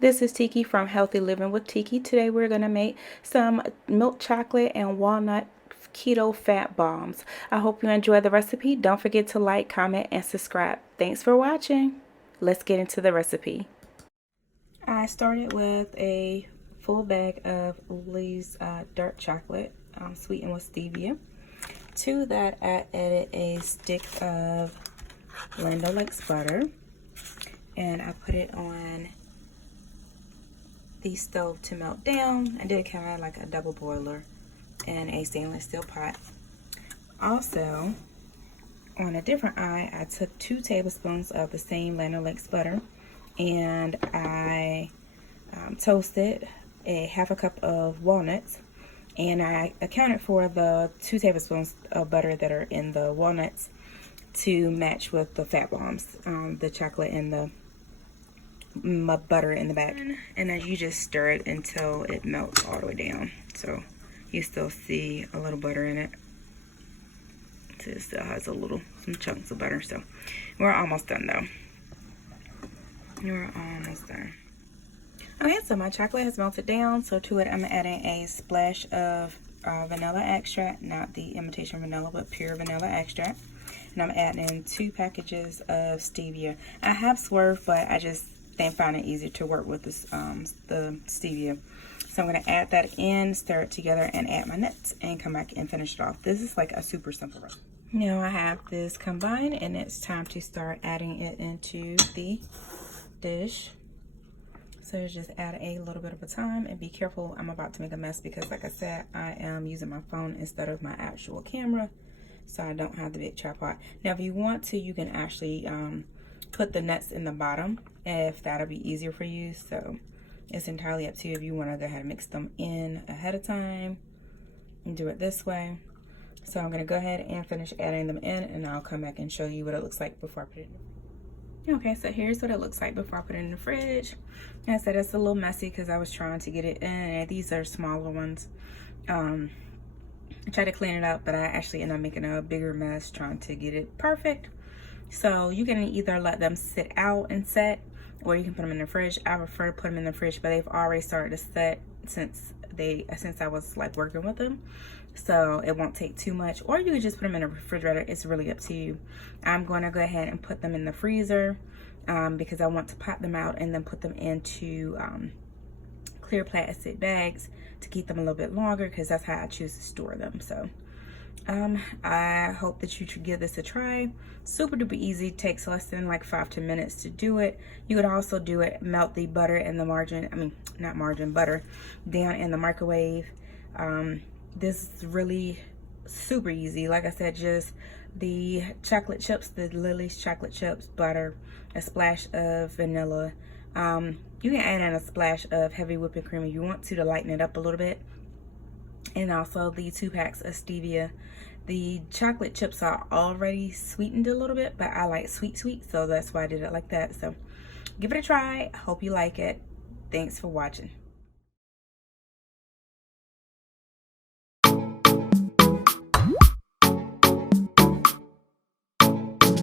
This is Tiki from Healthy Living with Tiki. Today we're going to make some milk chocolate and walnut keto fat bombs. I hope you enjoy the recipe. Don't forget to like, comment, and subscribe. Thanks for watching. Let's get into the recipe. I started with a full bag of Lily's dark chocolate sweetened with stevia. To that I added a stick of Land O'Lakes butter, and I put it on the stove to melt down. I did kind of like a double boiler in a stainless steel pot. Also, on a different eye, I took 2 tablespoons of the same Land O'Lakes butter, and I toasted a half a cup of walnuts, and I accounted for the 2 tablespoons of butter that are in the walnuts to match with the fat bombs, the chocolate and the butter in the back. And then you just stir it until it melts all the way down, so you still see a little butter in it. So it still has some chunks of butter. So we're almost done though. We're almost done. Okay, so my chocolate has melted down. So to it, I'm adding a splash of vanilla extract, not the imitation vanilla, but pure vanilla extract. And I'm adding 2 packages of stevia. I have swerved, but I just find it easier to work with this, the stevia. So I'm going to add that in, stir it together, and add my nuts, and come back and finish it off. This is like a super simple recipe. Now I have this combined, and it's time to start adding it into the dish. So just add a little bit of a time, and be careful. I'm about to make a mess because, like I said, I am using my phone instead of my actual camera, so I don't have the big tripod. Now if you want to, you can actually put the nuts in the bottom if that'll be easier for you. So it's entirely up to you if you want to go ahead and mix them in ahead of time and do it this way. So I'm going to go ahead and finish adding them in, and I'll come back and show you what it looks like before I put it in. Okay, so here's what it looks like before I put it in the fridge. And I said it's a little messy because I was trying to get it in, and these are smaller ones. I tried to clean it up, but I actually ended up making a bigger mess trying to get it perfect. So you can either let them sit out and set, or you can put them in the fridge. I prefer to put them in the fridge, but they've already started to set since I was like working with them, so it won't take too much. Or you can just put them in the refrigerator. It's really up to you. I'm going to go ahead and put them in the freezer because I want to pop them out and then put them into clear plastic bags to keep them a little bit longer, because that's how I choose to store them. So I hope that you should give this a try. Super duper easy. Takes less than like 5 to 10 minutes to do it. You could also do it, melt the butter and the butter down in the microwave. This is really super easy. Like I said, just the chocolate chips, the Lily's chocolate chips, butter, a splash of vanilla. You can add in a splash of heavy whipping cream if you want to lighten it up a little bit. And also the 2 packs of stevia. The chocolate chips are already sweetened a little bit, but I like sweet, so that's why I did it like that. So give it a try. Hope you like it. Thanks for watching.